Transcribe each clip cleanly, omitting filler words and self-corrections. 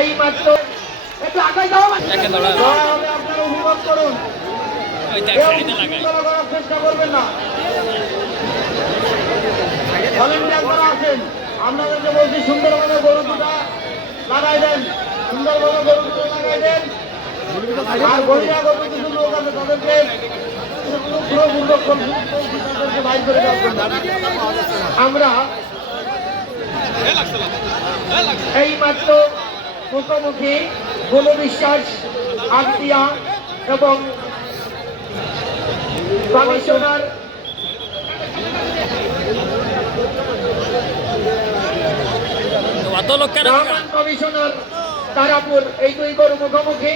এই মাত্র একটু আগে যাও আপনারা উপভোগ করুন, চেষ্টা করবেন না। ভলেন্টিয়ার যারা আছেন আপনাদেরকে বলছি সুন্দরভাবে গরু দুটা লাগাই দেন, সুন্দরভাবে গরু দুটো লাগাই দেন। আর গরিয়া গরু কিছু লোক আছে তাদেরকে বাইর করে আমরা এই মাত্র মুখোমুখি গুলো বিশ্বাস আত্মীয়া এবং কমিশনার কমিশনার তারাপুর এই দুই গরু মুখোমুখি।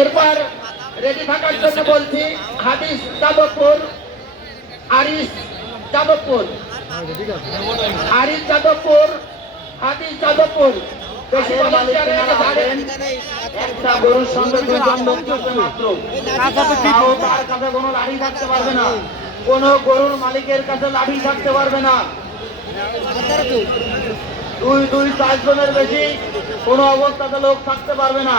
এরপর রেডি থাকার জন্য বলছি হাদিস যাদবপুর, আরিস যাদবপুর, আরিস যাদবপুর, হাদিস যাদবপুর। একটা গরুর সঙ্গে মাত্র তার কাছে কোনো লাঠি থাকতে পারবে না, কোন গরুর মালিকের কাছে লাঠি থাকতে পারবে না। দুই চার জনের বেশি কোনো অবস্থাতে লোক থাকতে পারবে না।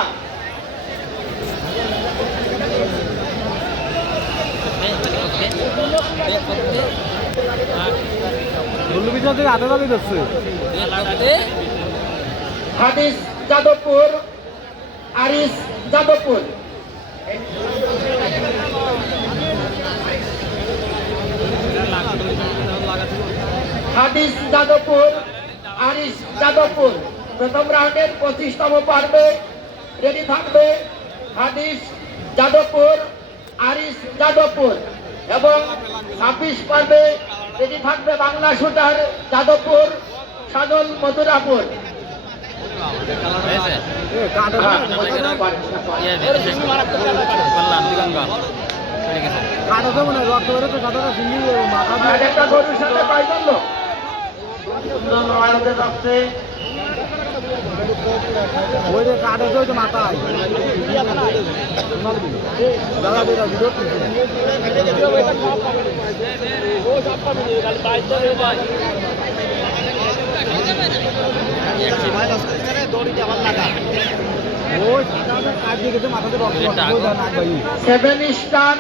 হাদিস যাদবপুর, আরিস যাদবপুর। হাদিস যাদবপুর, আরিস যাদবপুর। প্রথম রাউন্ডের 25তম পর্বে রেডি থাকবে হাদিস যাদবপুর, আরিস যাদবপুর এবং 26 পর্বে রেডি থাকবে বাংলা শুটার যাদবপুর, সাদল মথুরাপুর। একটা গরুর সাথে পাইবেন লোক মাথায় সেভেন স্টার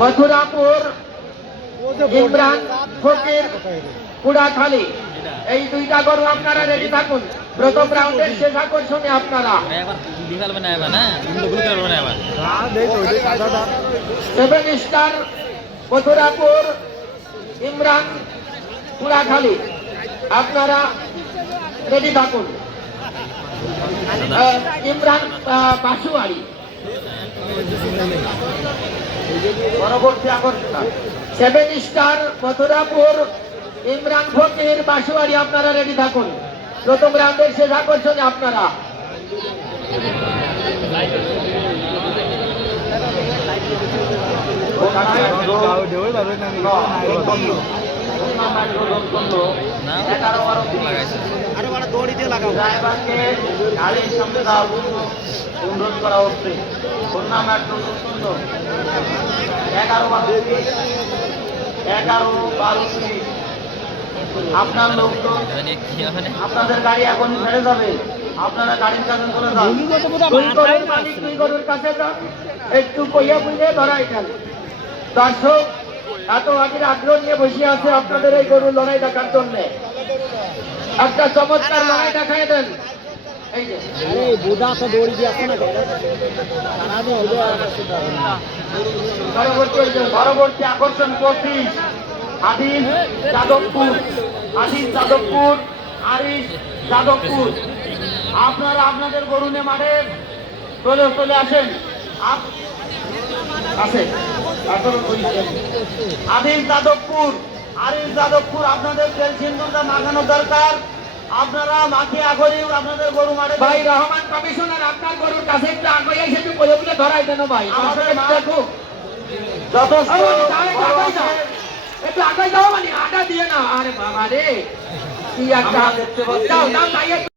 মথুরাপুর, ইমরান ফকির কুড়াখালী। এই দুইটা গরু আপনারা রেডি থাকুন। প্রথম রাউন্ডের শেষ আকর্ষণে আপনারা সেভেন স্টার মথুরাপুর, ইমরান কুড়াখালী আপনারা রেডি থাকুন। ইমরান বাসুয়ারি পরবর্তী আকর্ষণ সেভেন স্টার মথুরাপুর, ইমরান ফকির বাসুয়ারি আপনারা রেডি থাকুন। প্রথম রাউন্ডের শেষ আকর্ষণে আপনারা অনুরোধ করা হচ্ছে 11-12 আপনার লোকজন আপনাদের গাড়ি এখন ছেড়ে যাবে, আপনারা গাড়ির কাছে চলে যান। দুই গরুর কাছে যান, একটু কইয়া বুঝে ধরাই দেন। দর্শক এত আগের আগ্রহ নিয়ে বসে আছে আপনাদের এই গরুর লড়াই দেখার জন্য। একটা চমৎকার লড়াই দেখাই দেন। পরবর্তী আকর্ষণ 25 আদিস যাদবপুর, আদিস যাদবপুর, আরিস যাদবপুর। আপনারা আপনাদের গরুনে মাঠে চলে আসেন। আদিস যাদবপুর, আরিস যাদবপুর আপনাদের তেল সিন্দুরটা মাখানো দরকার। আপনারা মাখে আগরে আপনাদের গরু মাঠে। ভাই রহমান কমিশনার আপনার গরুর কাছে একটু আগে এসে একটু বলে বলে ধরাই দেন ভাই। দেখো যথেষ্ট একটু আগে যাও মানে আটা দিয়ে না। আরে বাবা রে কি একটা দেখতে পাচ্ছি।